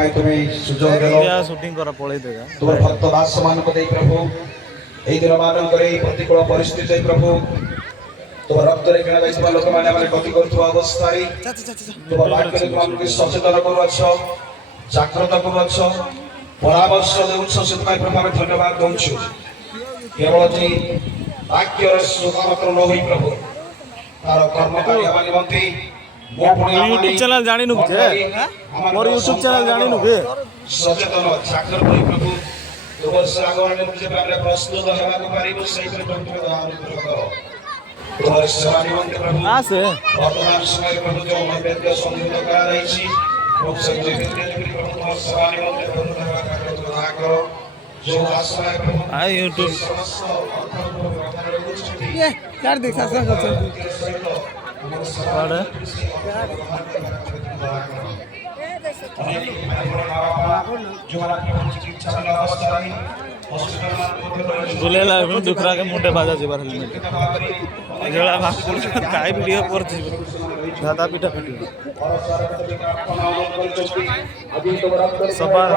तुम्हें सुजोग देलो शूटिंग करा पळै देगा तुम भक्त दास मान को दे प्रभु एई दिन मान करे प्रतिकूल परिस्थिति दे प्रभु तुम रक्त रे किना जाइबा लोक माने माने गति करथुवा अवस्था रे तुम वाक्य रे तुम सचेतन करू अछो जागृत करू अछो परामर्श देउछो सेतकाय प्रभु हम धन्यवाद दउछु केवल जे वाक्य रे सुखामत्र न होई प्रभु तार कर्म कार्य माने मते यूट्यूब चैनल जानी नु के मोर यूट्यूब चैनल जानी नु के सचेतन जागृत होई प्रभु तुम सागवाने मुझे बारे प्रस्तुत हेबा को पारिबो सही पर प्रभु दान करो तुम्हारे सेवा निमंत्रण प्रभु आसे वर्तमान समय प्रभु जो नैवेद्य संयुक्त करा रही प्रभु से नैवेद्य प्रभु तुम्हारे सेवा निमंत्रण प्रभु तुम्हारा करो जो आशा है प्रभु आ यूट्यूब ये कर दे शासन करछन पड़े बुलेला दुखरा के मुंडे बाजा जीवार हेलमेट जळा भाकुल काय वीडियो करछि दादा पिटा पिटी सपार